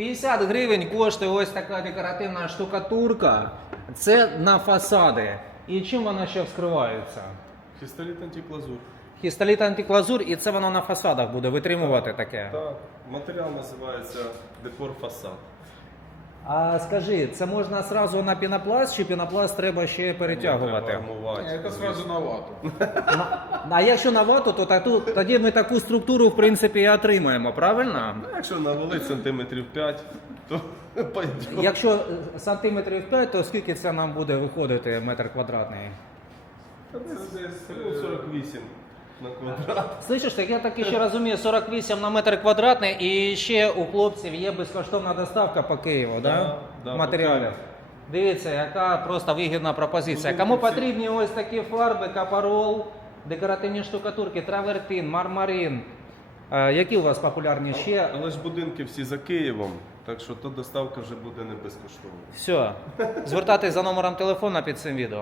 50 гривень коштує ось така декоративна штукатурка. Це на фасади. І чим вона ще вскривається? Хістоліт антиклазур. Хістоліт антиклазур, і це воно на фасадах буде витримувати таке. Так, матеріал називається декор фасад. А скажи, це можна сразу на пінопласт, чи пінопласт треба ще перетягувати? Армувати. Сразу на вату. На- А якщо на вату, то тату- тоді ми таку структуру в принципі і отримаємо, правильно? Ну, Якщо навалить сантиметрів 5, то пойдемо. Якщо е, сантиметрів 5, то скільки це нам буде виходити метр квадратний? Це десь ну, 48 на квадрат. Слышиш, так я таки ще розумію, 48 на метр квадратний, і ще у хлопців є безкоштовна доставка по Києву, да? Да, да, матеріалів. по Києву. Дивіться, яка просто вигідна пропозиція. Кому потрібні ось такі фарби, капарол, декоративні штукатурки, травертин, мармарин. Е, які у вас популярні ще? Але ж будинки всі за Києвом, так що то доставка вже буде не безкоштовна. Все. Звертайтесь за номером телефона під цим відео.